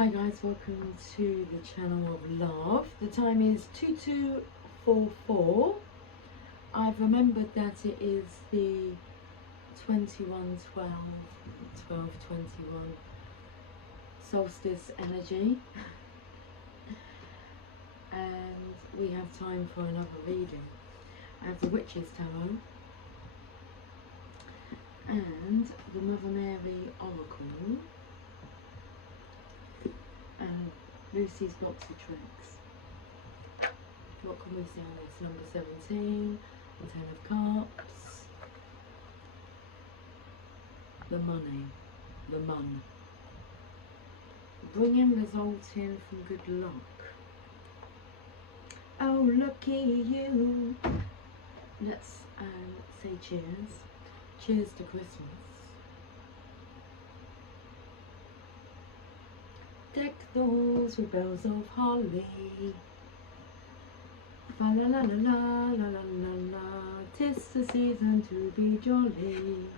Hi guys, welcome to the channel of love. The time is 2244. I've remembered that it is the 21/12/12/21 solstice energy and we have time for another reading. I have the Witch's Tarot and the Mother Mary Oracle and Lucy's box of tricks. What can we see on this? Number 17, the 10 of Cups, the money, the mun. Bringing resulting from good luck. Oh, lucky you. Let's say cheers. Cheers to Christmas. Deck the halls with bells of holly. Fa la la la la la la la la. 'Tis the season to be jolly.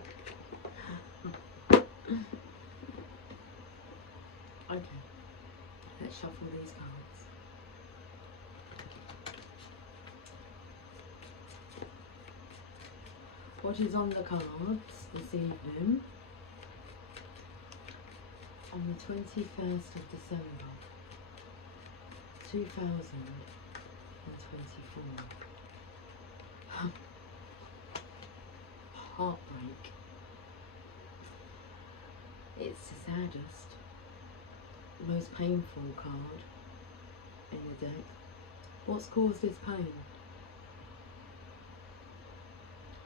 Okay, let's shuffle these cards. What is on the cards this evening? On the 21st of December 2024. Heartbreak. It's the saddest, most painful card in the deck. What's caused this pain?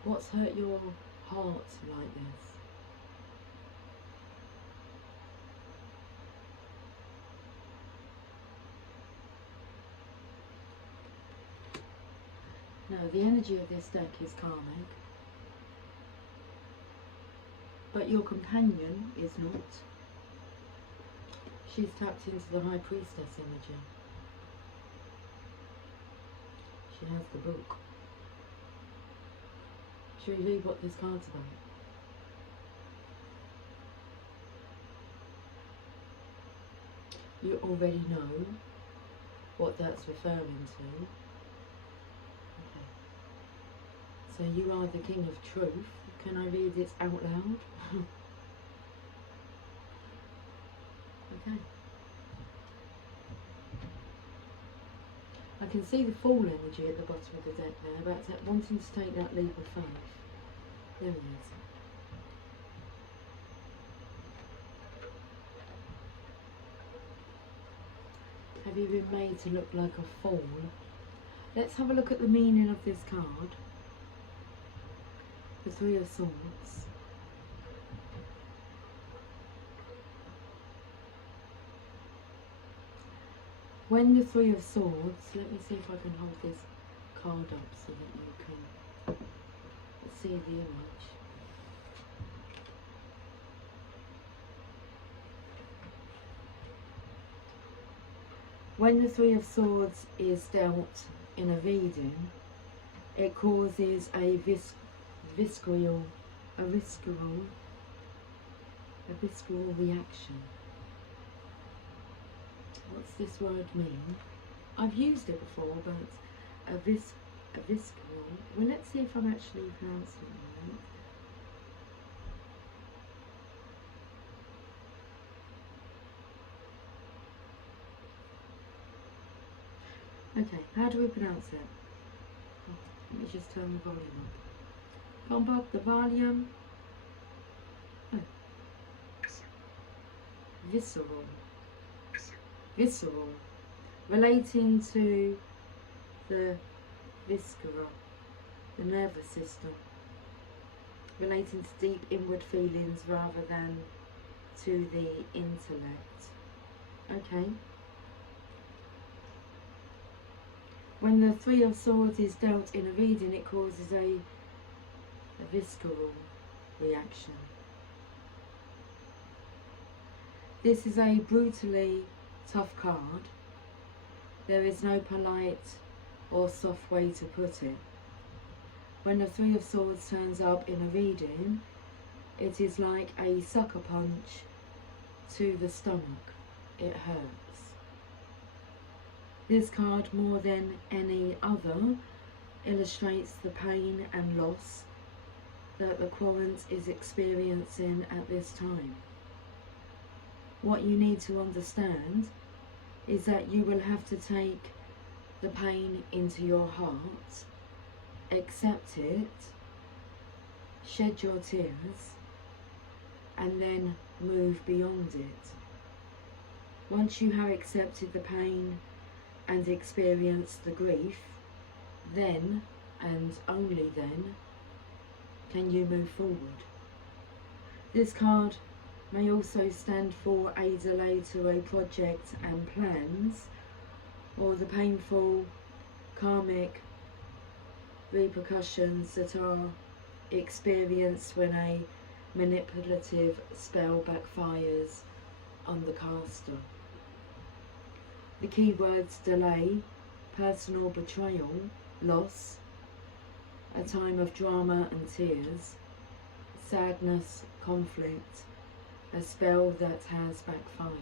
What's hurt your heart like this? No, the energy of this deck is karmic, but your companion is not. She's tapped into the High Priestess energy. She has the book. Shall we read what this card's about? You already know what that's referring to. So you are the King of Truth. Can I read this out loud? Okay. I can see the Fool energy at the bottom of the deck there, about wanting to take that leap of faith. There he is. Have you been made to look like a fool? Let's have a look at the meaning of this card. The Three of Swords. When the Three of Swords, let me see if I can hold this card up so that you can see the image. When the Three of Swords is dealt in a reading, it causes a visceral reaction. What's this word mean? I've used it before, but a visceral. Well, let's see if I'm actually pronouncing it right. Okay, how do we pronounce it? Let me just turn the volume up. Pump up the volume. Oh. Visceral. Relating to the viscera, the nervous system. Relating to deep inward feelings rather than to the intellect. Okay. When the Three of Swords is dealt in a reading, it causes a visceral reaction. This is a brutally tough card. There is no polite or soft way to put it. When the Three of Swords turns up in a reading, it is like a sucker punch to the stomach. it hurts. This card, more than any other, illustrates the pain and loss that the querent is experiencing at this time. What you need to understand is that you will have to take the pain into your heart, accept it, shed your tears, and then move beyond it. Once you have accepted the pain and experienced the grief, then, and only then, can you move forward. This card may also stand for a delay to a project and plans, or the painful karmic repercussions that are experienced when a manipulative spell backfires on the caster. The keywords: delay, personal betrayal, loss, a time of drama and tears, sadness, conflict, a spell that has backfired.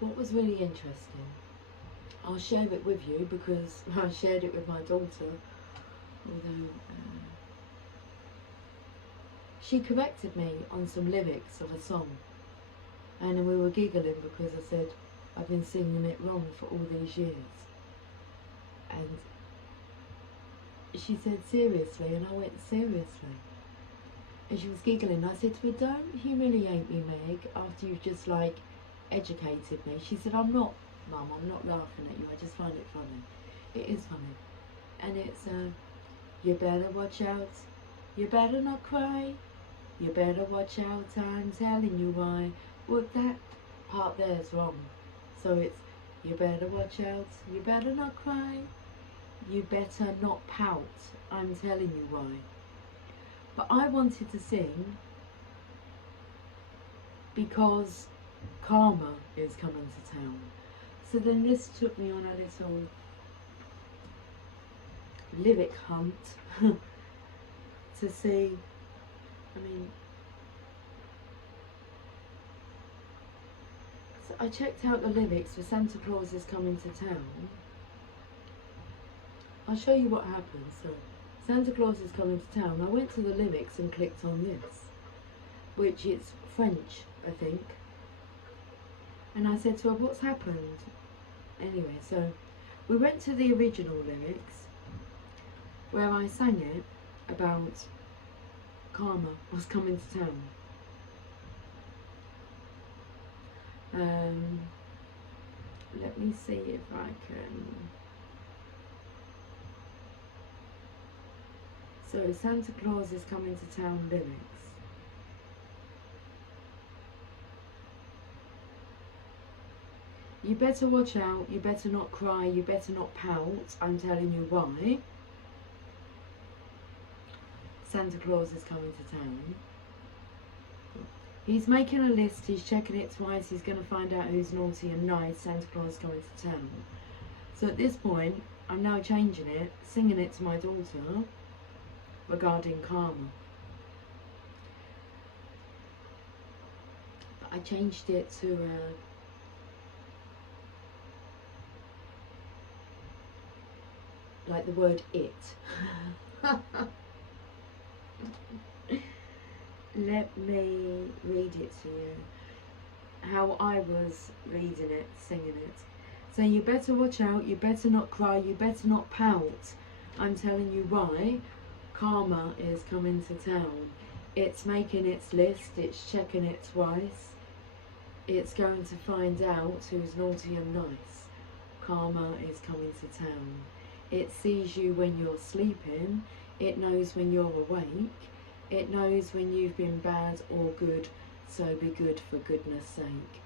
What was really interesting, I'll share it with you because I shared it with my daughter, although she corrected me on some lyrics of a song, and we were giggling because I said I've been singing it wrong for all these years, and she said, seriously? And I went, seriously? And she was giggling. I said to her, don't humiliate me, Meg, after you've just like educated me. She said, I'm not, Mum, I'm not laughing at you, I just find it funny. It is funny. And it's you better watch out, you better not cry, you better watch out, I'm telling you why. Well, that part there is wrong. So it's, you better watch out, you better not cry, you better not pout, I'm telling you why. But I wanted to sing because karma is coming to town. So then this took me on a little lyric hunt to see, I mean, so I checked out the lyrics for Santa Claus is Coming to Town. I'll show you what happened. So, Santa Claus is Coming to Town. I went to the lyrics and clicked on this, which is French, I think. And I said to her, what's happened? Anyway, so we went to the original lyrics where I sang it about karma was coming to town. Let me see if I can. So Santa Claus is Coming to Town lyrics. You better watch out, you better not cry, you better not pout, I'm telling you why. Santa Claus is coming to town. He's making a list, he's checking it twice, he's going to find out who's naughty and nice. Santa Claus is coming to town. So at this point, I'm now changing it, singing it to my daughter regarding karma. But I changed it to like the word it. Let me read it to you how I was reading it, singing it. So you better watch out, you better not cry, you better not pout, I'm telling you why. Karma is coming to town. It's making its list, it's checking it twice. It's going to find out who's naughty and nice. Karma is coming to town. It sees you when you're sleeping, it knows when you're awake, it knows when you've been bad or good, so be good for goodness sake.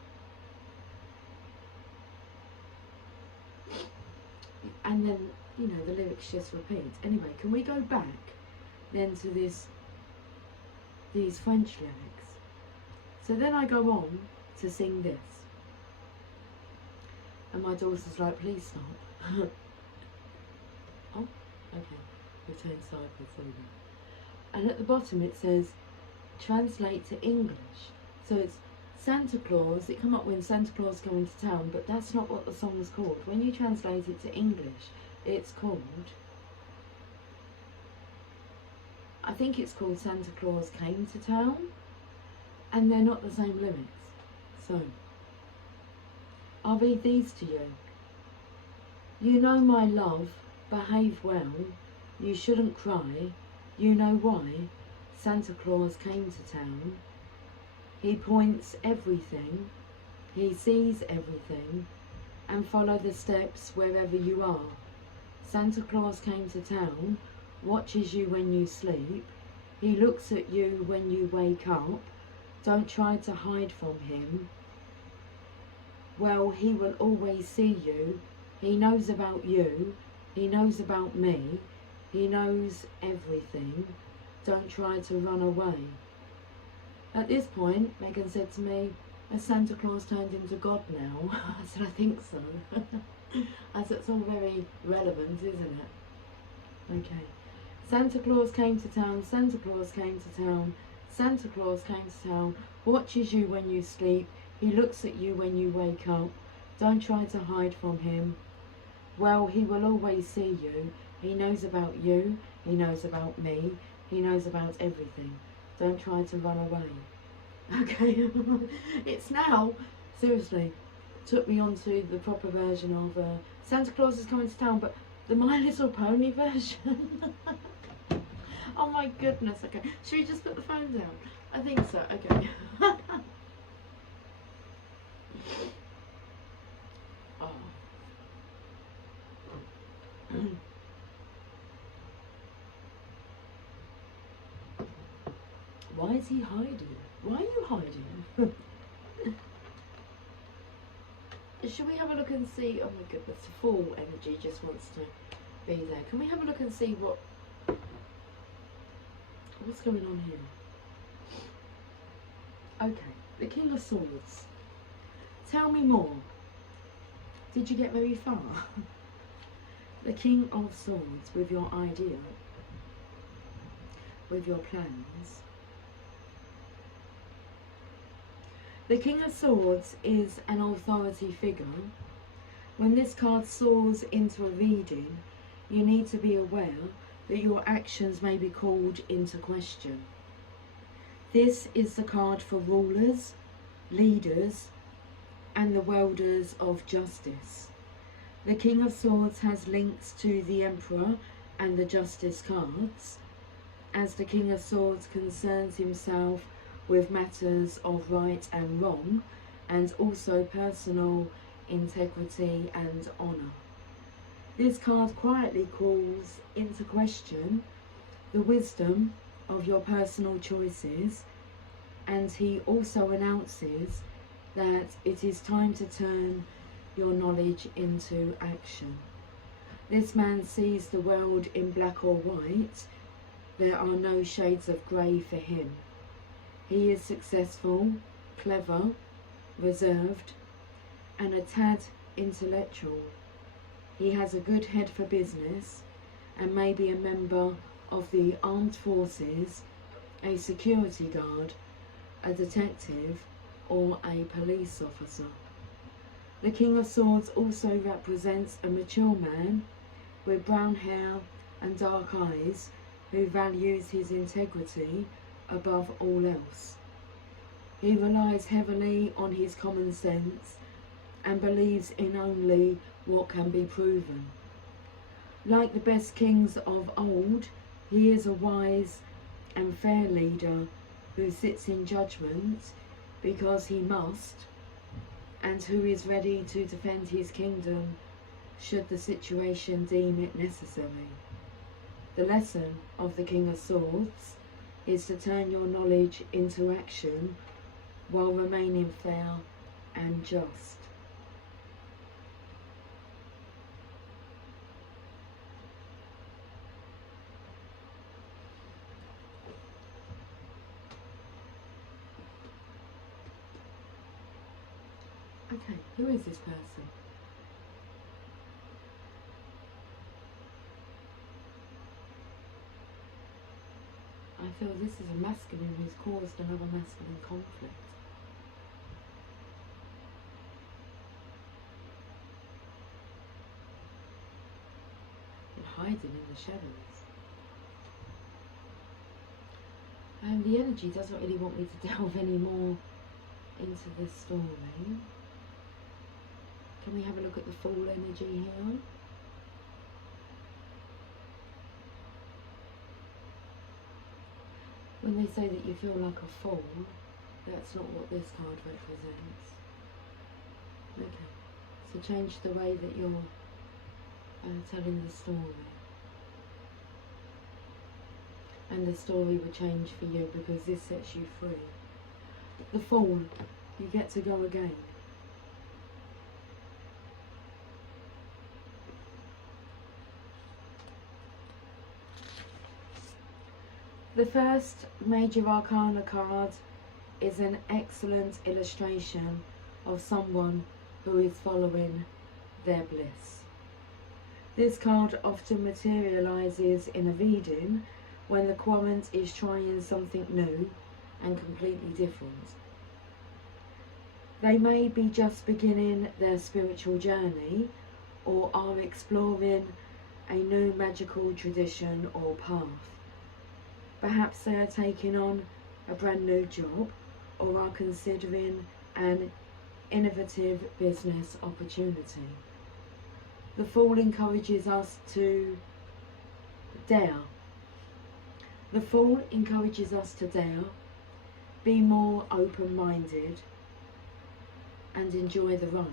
And then, you know, the lyrics just repeat. Anyway, can we go back then to these French lyrics? So then I go on to sing this. And my daughter's like, please stop. Oh, okay. We've turned sideways over. And at the bottom it says translate to English. So it's Santa Claus. It come up when Santa Claus coming to town, but that's not what the song's called. When you translate it to English, it's called, I think it's called Santa Claus Came to Town, and they're not the same lyrics. So I'll read these to you. You know my love, behave well, you shouldn't cry, you know why, Santa Claus came to town. He points everything, he sees everything, and follow the steps wherever you are. Santa Claus came to town, watches you when you sleep, he looks at you when you wake up, don't try to hide from him. Well, he will always see you, he knows about you, he knows about me, he knows everything, don't try to run away. At this point, Megan said to me, has Santa Claus turned into God now? I said, I think so. As it's all very relevant, isn't it? Okay. Santa Claus came to town, Santa Claus came to town, Santa Claus came to town, watches you when you sleep, he looks at you when you wake up, don't try to hide from him. Well, he will always see you, he knows about you, he knows about me, he knows about everything. Don't try to run away. Okay, it's now, seriously, took me on to the proper version of Santa Claus is coming to town, but the My Little Pony version. Oh my goodness, okay. Should we just put the phone down? I think so, okay. Oh. Why is he hiding? Why are you hiding? Should we have a look and see? Oh my goodness, the full energy just wants to be there. Can we have a look and see what's going on here? Okay, the King of Swords. Tell me more. Did you get very far? The King of Swords, with your idea, with your plans. The King of Swords is an authority figure. When this card soars into a reading, you need to be aware that your actions may be called into question. This is the card for rulers, leaders, and the wielders of justice. The King of Swords has links to the Emperor and the Justice cards, as the King of Swords concerns himself with matters of right and wrong, and also personal integrity and honour. This card quietly calls into question the wisdom of your personal choices, and he also announces that it is time to turn your knowledge into action. This man sees the world in black or white. There are no shades of grey for him. He is successful, clever, reserved, and a tad intellectual. He has a good head for business and may be a member of the armed forces, a security guard, a detective, or a police officer. The King of Swords also represents a mature man with brown hair and dark eyes who values his integrity above all else. He relies heavily on his common sense and believes in only what can be proven. Like the best kings of old, he is a wise and fair leader who sits in judgment because he must, and who is ready to defend his kingdom should the situation deem it necessary. The lesson of the King of Swords is to turn your knowledge into action while remaining fair and just. Okay, who is this person? I feel this is a masculine who's caused another masculine conflict. They're hiding in the shadows. And the energy doesn't really want me to delve any more into this story. Can we have a look at the Fool energy here? When they say that you feel like a fool, that's not what this card represents. Okay, so change the way that you're telling the story. And the story will change for you because this sets you free. The Fool, you get to go again. The first major arcana card is an excellent illustration of someone who is following their bliss. This card often materializes in a reading when the querent is trying something new and completely different. They may be just beginning their spiritual journey or are exploring a new magical tradition or path. Perhaps they are taking on a brand new job or are considering an innovative business opportunity. The Fool encourages us to dare. The Fool encourages us to dare, be more open-minded and enjoy the ride.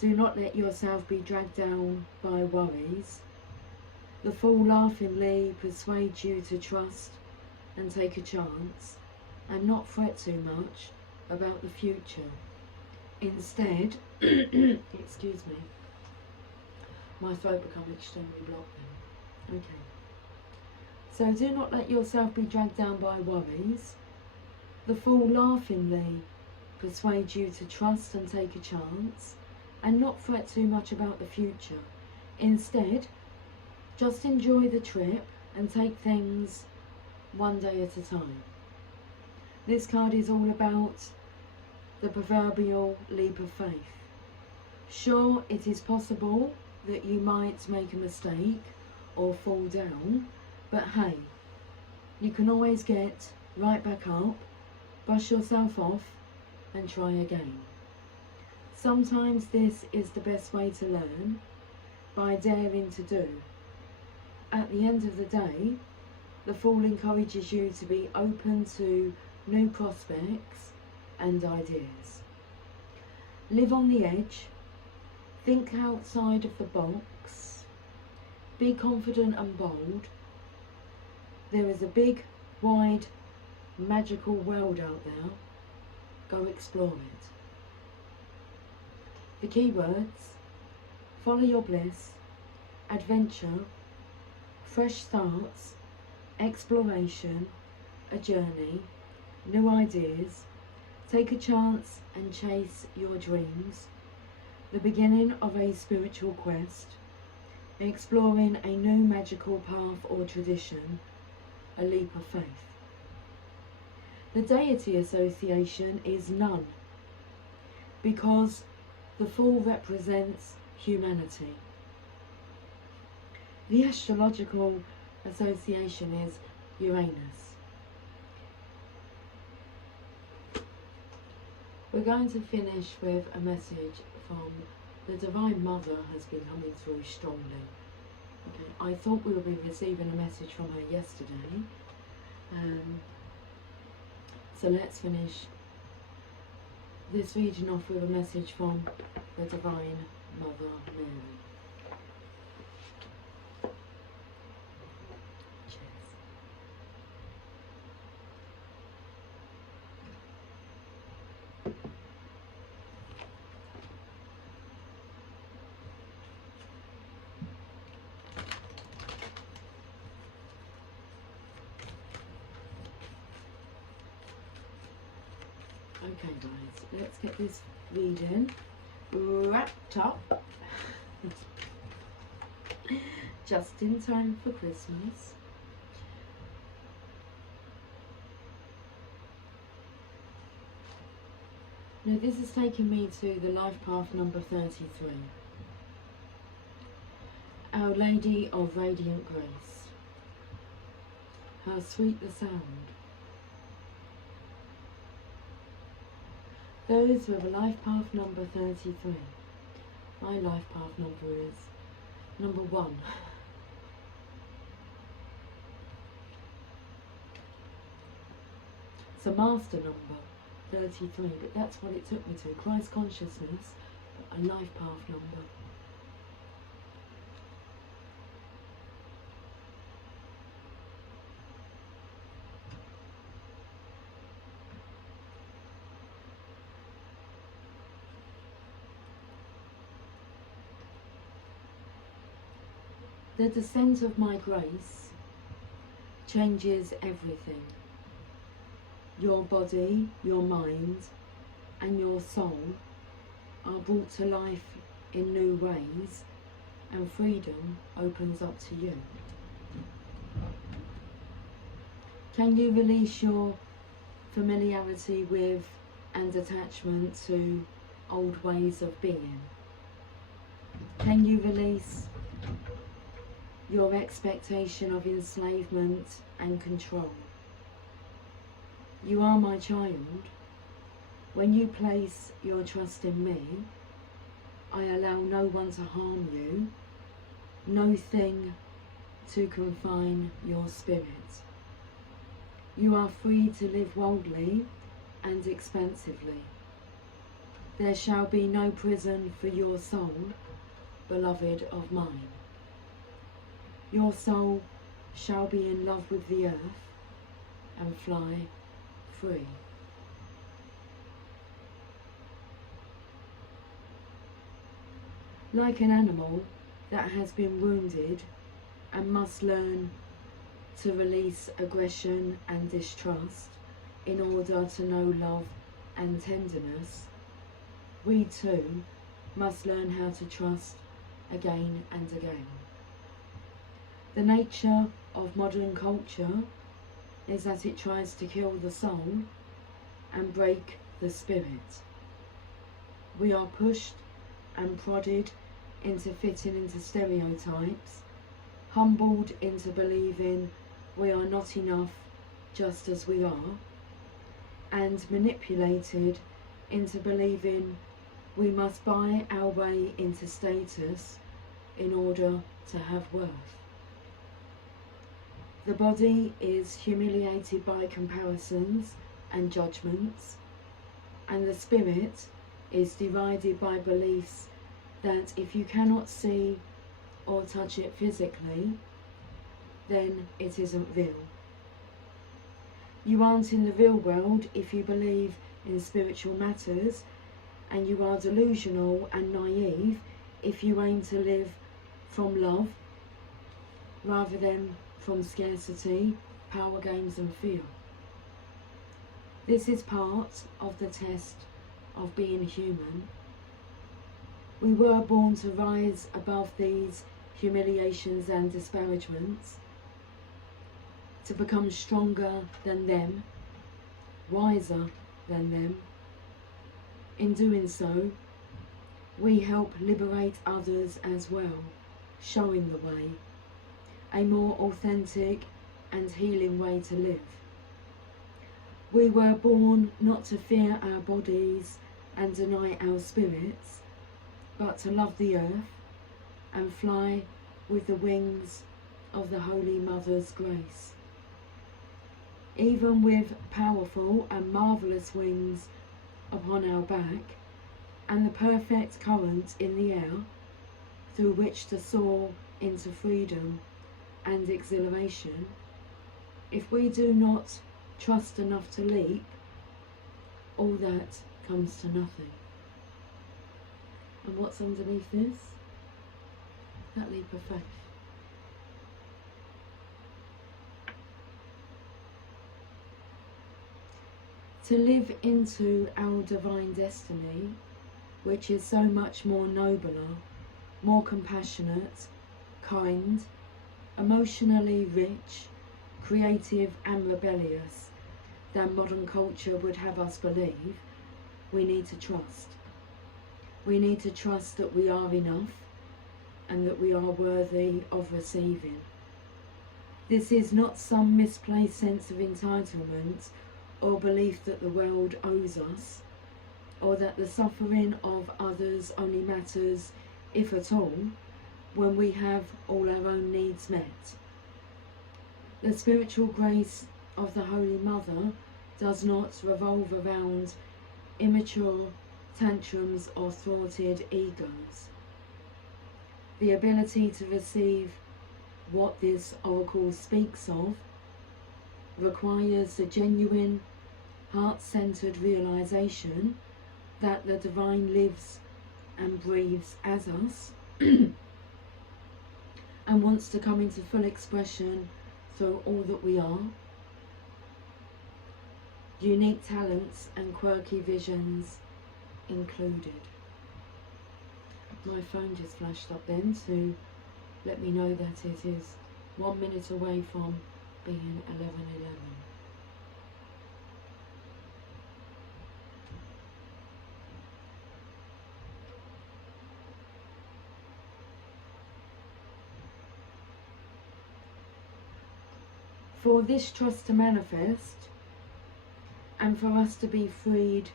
Do not let yourself be dragged down by worries. The Fool laughingly persuades you to trust and take a chance and not fret too much about the future. Instead, excuse me, my throat become extremely blocked then. Okay. So do not let yourself be dragged down by worries. The Fool laughingly persuades you to trust and take a chance and not fret too much about the future. Instead, just enjoy the trip and take things one day at a time. This card is all about the proverbial leap of faith. Sure, it is possible that you might make a mistake or fall down, but hey, you can always get right back up, brush yourself off and try again. Sometimes this is the best way to learn, by daring to do. At the end of the day, the Fool encourages you to be open to new prospects and ideas. Live on the edge, think outside of the box, be confident and bold. There is a big, wide, magical world out there. Go explore it. The keywords: follow your bliss, adventure, fresh starts, exploration, a journey, new ideas, take a chance and chase your dreams, the beginning of a spiritual quest, exploring a new magical path or tradition, a leap of faith. The deity association is none, because the Fool represents humanity. The astrological association is Uranus. We're going to finish with a message from the Divine Mother has been coming through strongly. Okay, I thought we would be receiving a message from her yesterday. So let's finish this reading off with a message from the Divine Mother Mary. Okay guys, let's get this reading wrapped up just in time for Christmas. Now this is taking me to the life path number 33. Our Lady of Radiant Grace. How sweet the sound. Those with a life path number 33. My life path number is number 1. It's a master number, 33, but that's what it took me to. Christ consciousness, a life path number. The descent of my grace changes everything. Your body, your mind, and your soul are brought to life in new ways, and freedom opens up to you. Can you release your familiarity with and attachment to old ways of being? Can you release your expectation of enslavement and control? You are my child. When you place your trust in me, I allow no one to harm you, no thing to confine your spirit. You are free to live boldly and expansively. There shall be no prison for your soul, beloved of mine. Your soul shall be in love with the earth and fly free. Like an animal that has been wounded and must learn to release aggression and distrust in order to know love and tenderness, we too must learn how to trust again and again. The nature of modern culture is that it tries to kill the soul and break the spirit. We are pushed and prodded into fitting into stereotypes, humbled into believing we are not enough just as we are, and manipulated into believing we must buy our way into status in order to have worth. The body is humiliated by comparisons and judgments, and the spirit is divided by beliefs that if you cannot see or touch it physically, then it isn't real. You aren't in the real world if you believe in spiritual matters, and you are delusional and naive if you aim to live from love rather than from scarcity, power games and fear. This is part of the test of being human. We were born to rise above these humiliations and disparagements, to become stronger than them, wiser than them. In doing so, we help liberate others as well, showing the way, a more authentic and healing way to live. We were born not to fear our bodies and deny our spirits, but to love the earth and fly with the wings of the Holy Mother's grace. Even with powerful and marvellous wings upon our back and the perfect current in the air through which to soar into freedom and exhilaration, if we do not trust enough to leap, all that comes to nothing. And what's underneath this? That leap of faith. To live into our divine destiny, which is so much more nobler, more compassionate, kind, emotionally rich, creative and rebellious than modern culture would have us believe, we need to trust. We need to trust that we are enough and that we are worthy of receiving. This is not some misplaced sense of entitlement or belief that the world owes us, or that the suffering of others only matters, if at all, when we have all our own needs met. The spiritual grace of the Holy Mother does not revolve around immature tantrums or thwarted egos. The ability to receive what this oracle speaks of requires the genuine, heart-centered realization that the divine lives and breathes as us and wants to come into full expression through all that we are. Unique talents and quirky visions included. My phone just flashed up then to let me know that it is 1 minute away from being 11:11. For this trust to manifest, and for us to be freed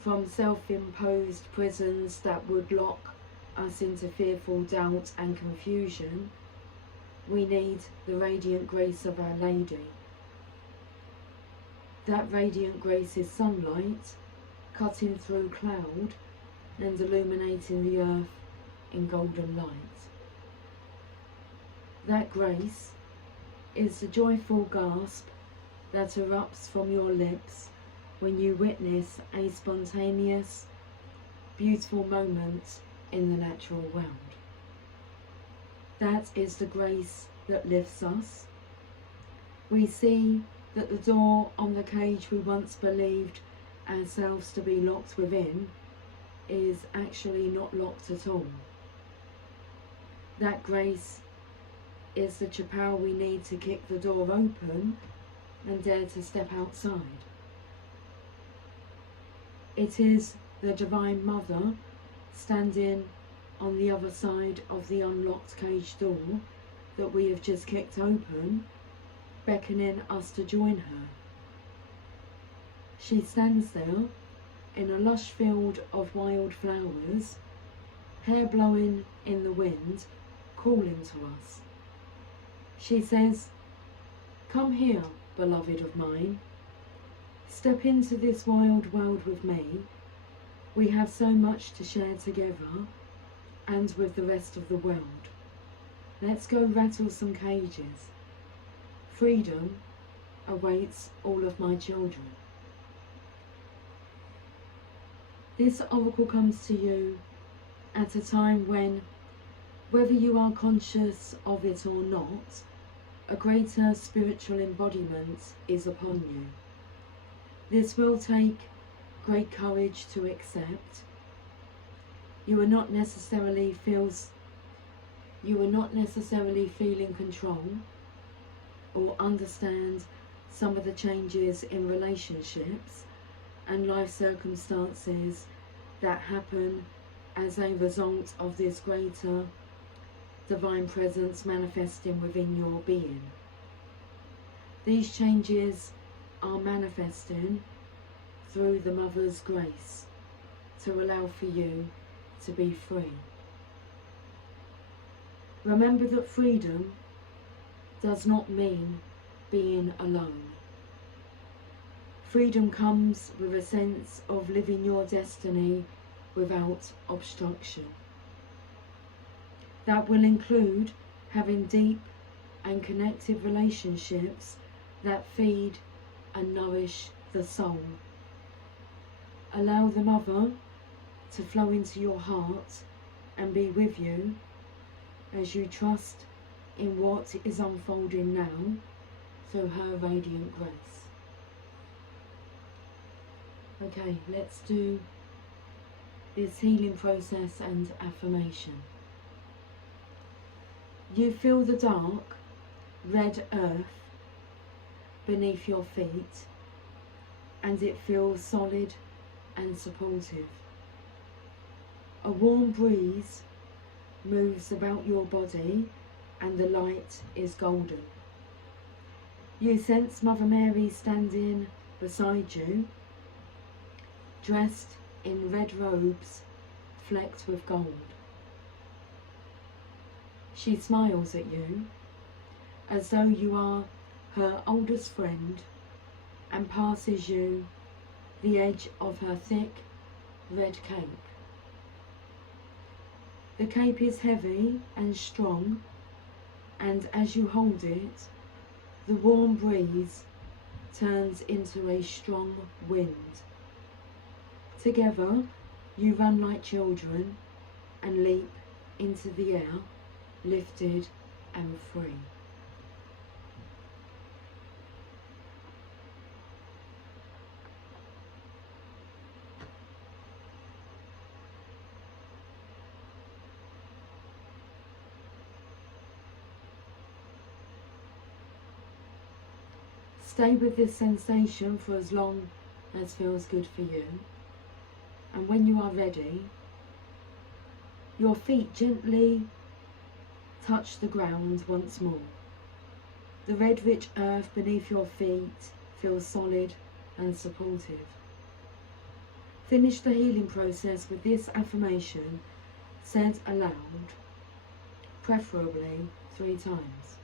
from self-imposed prisons that would lock us into fearful doubt and confusion, we need the radiant grace of Our Lady. That radiant grace is sunlight cutting through cloud and illuminating the earth in golden light. That grace is the joyful gasp that erupts from your lips when you witness a spontaneous, beautiful moment in the natural world. That is the grace that lifts us. We see that the door on the cage we once believed ourselves to be locked within is actually not locked at all. That grace is the chapel we need to kick the door open and dare to step outside. It is the Divine Mother standing on the other side of the unlocked cage door that we have just kicked open, beckoning us to join her. She stands there in a lush field of wild flowers, hair blowing in the wind, calling to us. She says, "Come here, beloved of mine. Step into this wild world with me. We have so much to share together and with the rest of the world. Let's go rattle some cages. Freedom awaits all of my children." This oracle comes to you at a time when, whether you are conscious of it or not, a greater spiritual embodiment is upon you. This will take great courage to accept. You are not necessarily feeling control or understand some of the changes in relationships and life circumstances that happen as a result of this greater divine presence manifesting within your being. These changes are manifesting through the Mother's grace to allow for you to be free. Remember that freedom does not mean being alone. Freedom comes with a sense of living your destiny without obstruction. That will include having deep and connected relationships that feed and nourish the soul. Allow the Mother to flow into your heart and be with you as you trust in what is unfolding now through her radiant grace. Okay, let's do this healing process and affirmation. You feel the dark, red earth beneath your feet, and it feels solid and supportive. A warm breeze moves about your body and the light is golden. You sense Mother Mary standing beside you, dressed in red robes flecked with gold. She smiles at you as though you are her oldest friend and passes you the edge of her thick red cape. The cape is heavy and strong, and as you hold it, the warm breeze turns into a strong wind. Together, you run like children and leap into the air, lifted and free. Stay with this sensation for as long as feels good for you. And when you are ready, your feet gently touch the ground once more. The red rich earth beneath your feet feels solid and supportive. Finish the healing process with this affirmation said aloud, preferably 3 times.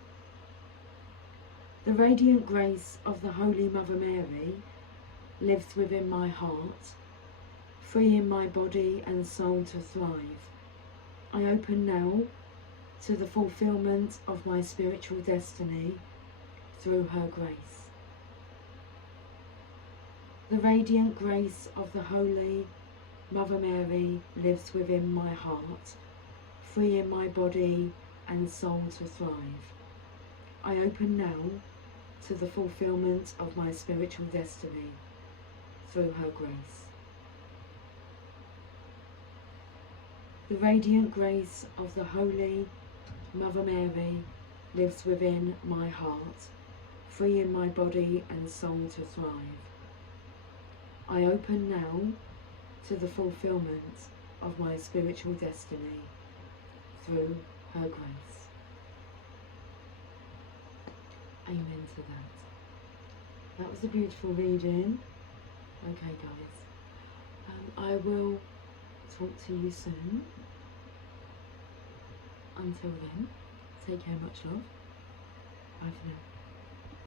The radiant grace of the Holy Mother Mary lives within my heart, freeing my body and soul to thrive. I open now to the fulfillment of my spiritual destiny through her grace. The radiant grace of the Holy Mother Mary lives within my heart, freeing my body and soul to thrive. I open now to the fulfillment of my spiritual destiny through her grace. The radiant grace of the Holy Mother Mary lives within my heart, freeing my body and soul to thrive. I open now to the fulfillment of my spiritual destiny through her grace. Amen to that. That was a beautiful reading. Okay, guys. I will talk to you soon. Until then, take care, much love. Bye for now.